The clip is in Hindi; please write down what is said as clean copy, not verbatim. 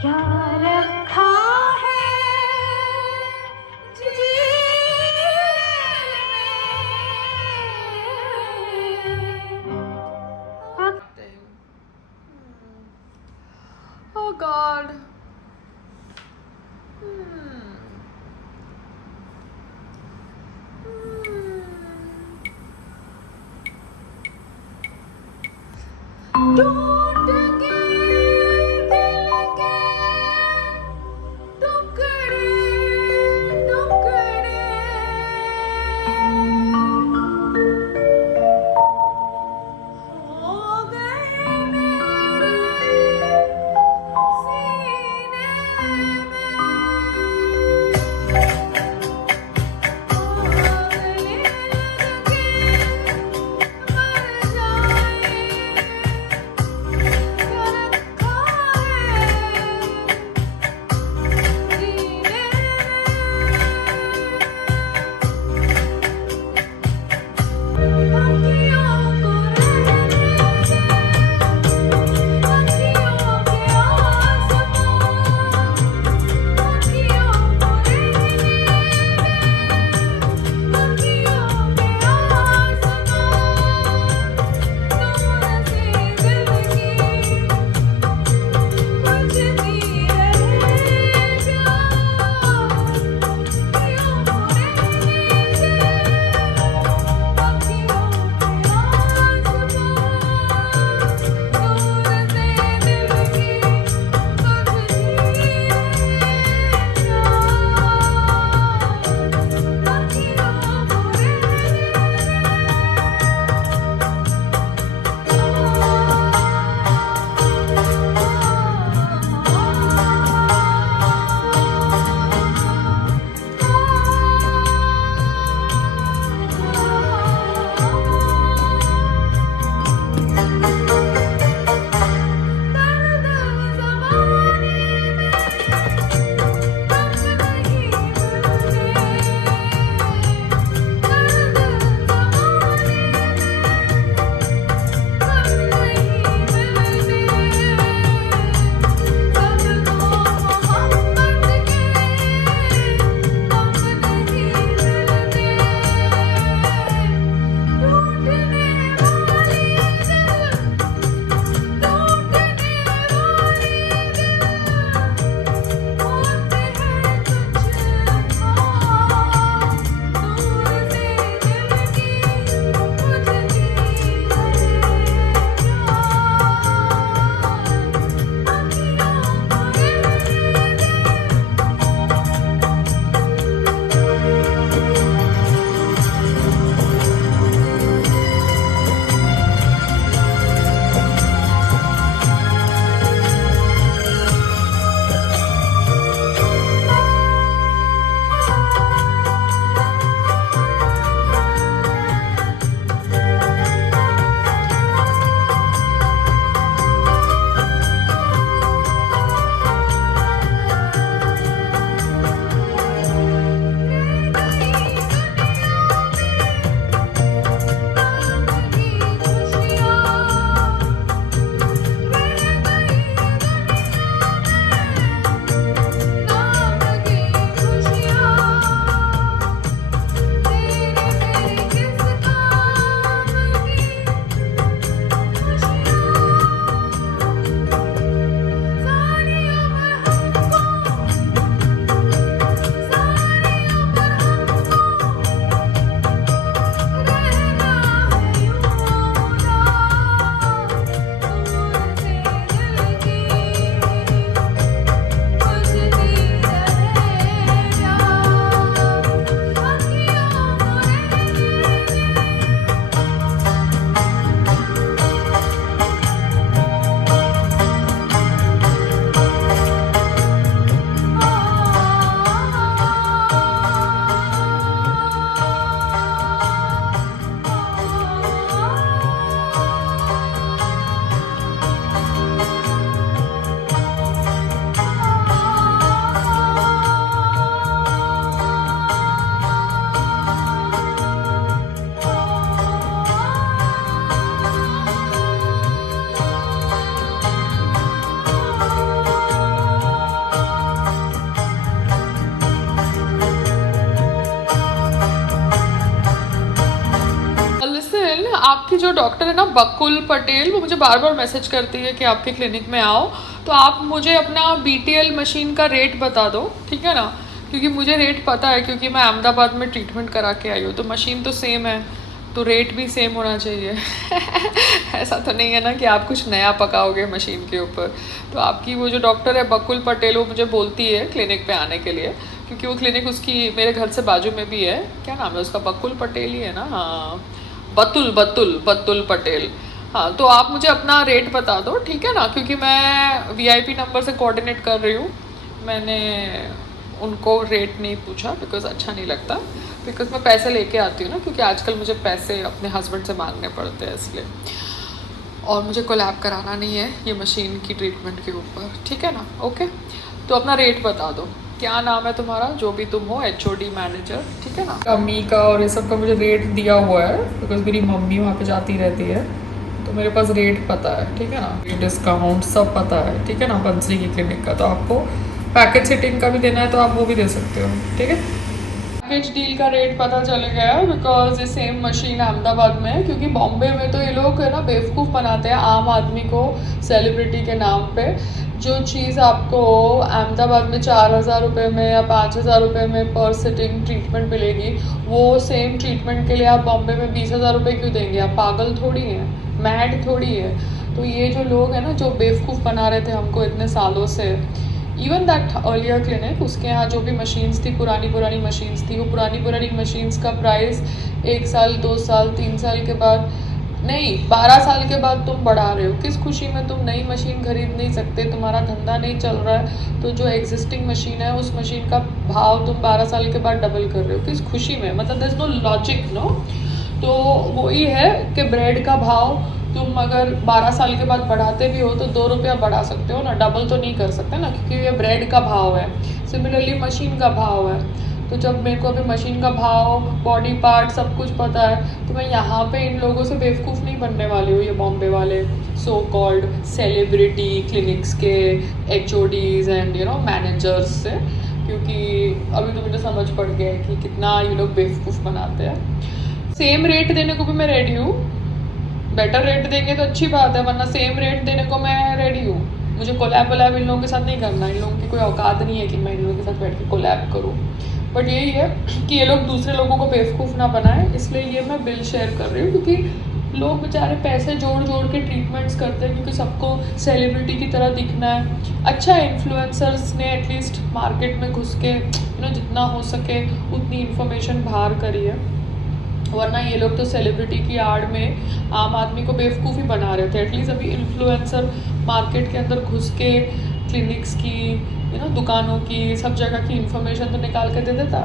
क्या रखा है Oh God. Hmm. टूट के दिल के टुकड़े टुकड़े हो गए मेरे सीने में। जो डॉक्टर है ना बकुल पटेल, वो मुझे बार बार मैसेज करती है कि आपके क्लिनिक में आओ, तो आप मुझे अपना BTL मशीन का रेट बता दो, ठीक है ना, क्योंकि मुझे रेट पता है, क्योंकि मैं अहमदाबाद में ट्रीटमेंट करा के आई हूँ, तो मशीन तो सेम है, तो रेट भी सेम होना चाहिए। ऐसा तो नहीं है ना कि आप कुछ नया पकाओगे मशीन के ऊपर। तो आपकी वो जो डॉक्टर है बकुल पटेल, वो मुझे बोलती है क्लिनिक पे आने के लिए, क्योंकि वो क्लिनिक उसकी मेरे घर से बाजू में भी है। क्या नाम है उसका? बकुल पटेल ही है ना? हाँ, बतुल बतुल बतुल पटेल। हाँ, तो आप मुझे अपना रेट बता दो, ठीक है ना, क्योंकि मैं VIP नंबर से कोऑर्डिनेट कर रही हूँ। मैंने उनको रेट नहीं पूछा बिकॉज अच्छा नहीं लगता, बिकॉज मैं पैसे लेके आती हूँ ना, क्योंकि आजकल मुझे पैसे अपने हस्बैंड से मांगने पड़ते हैं इसलिए, और मुझे कोलैब कराना नहीं है ये मशीन की ट्रीटमेंट के ऊपर, ठीक है ना? ओके, तो अपना रेट बता दो। क्या नाम है तुम्हारा, जो भी तुम हो, HOD मैनेजर, ठीक है ना? अम्मी का और ये सब का मुझे रेट दिया हुआ है, बिकॉज मेरी मम्मी वहाँ पे जाती रहती है, तो मेरे पास रेट पता है, ठीक है ना? डिस्काउंट सब पता है, ठीक है ना? बंसरी की क्लिनिक का, तो आपको पैकेज सिटिंग का भी देना है तो आप वो भी दे सकते हो, ठीक है? पैकेज डील का रेट पता चल गया, बिकॉज ये सेम मशीन अहमदाबाद में है, क्योंकि बॉम्बे में तो ये लोग है ना बेवकूफ़ बनाते हैं आम आदमी को सेलिब्रिटी के नाम पे। जो चीज़ आपको अहमदाबाद में 4,000 रुपये में या 5,000 रुपये में पर सिटिंग ट्रीटमेंट मिलेगी, वो सेम ट्रीटमेंट के लिए आप बॉम्बे में 20,000 रुपये क्यों देंगे? आप पागल थोड़ी हैं, मैड थोड़ी है। तो ये जो लोग हैं ना, जो बेवकूफ़ बना रहे थे हमको इतने सालों से, इवन दैट अर्लियर क्लिनिक, उसके यहाँ जो भी मशीन्स थी, पुरानी पुरानी मशीन्स थी, वो पुरानी पुरानी मशीन्स का प्राइस 1 साल 2 साल 3 साल के बाद नहीं, 12 साल के बाद तुम बढ़ा रहे हो। किस खुशी में? तुम नई मशीन खरीद नहीं सकते, तुम्हारा धंधा नहीं चल रहा है, तो जो एग्जिस्टिंग मशीन है उस मशीन का भाव तुम 12 साल के बाद डबल कर रहे हो। किस खुशी में? मतलब there is no logic, no. तो वही है कि ब्रेड का भाव तुम अगर 12 साल के बाद बढ़ाते भी हो तो 2 रुपया बढ़ा सकते हो ना, डबल तो नहीं कर सकते ना, क्योंकि ये ब्रेड का भाव है। सिमिलरली मशीन का भाव है। तो जब मेरे को अभी मशीन का भाव, बॉडी पार्ट सब कुछ पता है, तो मैं यहाँ पे इन लोगों से बेवकूफ़ नहीं बनने वाली हूँ, ये बॉम्बे वाले सो कॉल्ड सेलिब्रिटी क्लिनिक्स के HODs एंड मैनेजर्स से, क्योंकि अभी तो मुझे समझ पड़ गया है कि कितना ये लोग बेवकूफ़ बनाते हैं। सेम रेट देने को भी मैं रेडी हूँ, बेटर रेट देंगे तो अच्छी बात है, वरना सेम रेट देने को मैं रेडी हूँ। मुझे कोलैब वोलैब इन लोगों के साथ नहीं करना, इन लोगों की कोई औकात नहीं है कि मैं इन लोगों के साथ बैठ के कोलैब करूँ। बट यही है कि ये लोग दूसरे लोगों को बेवकूफ़ ना बनाएं, इसलिए ये मैं बिल शेयर कर रही हूँ, क्योंकि लोग बेचारे पैसे जोड़ जोड़ के ट्रीटमेंट्स करते हैं, क्योंकि सबको सेलिब्रिटी की तरह दिखना है। अच्छा, इन्फ्लुएंसर्स ने एटलीस्ट मार्केट में घुस के जितना हो सके उतनी इन्फॉर्मेशन बाहर करी है, वरना ये लोग तो सेलिब्रिटी की आड़ में आम आदमी को बेवकूफ़ी बना रहे थे। एटलीस्ट अभी इन्फ्लुएंसर मार्केट के अंदर घुस के क्लिनिक्स की, दुकानों की, सब जगह की इन्फॉर्मेशन तो निकाल के दे देता।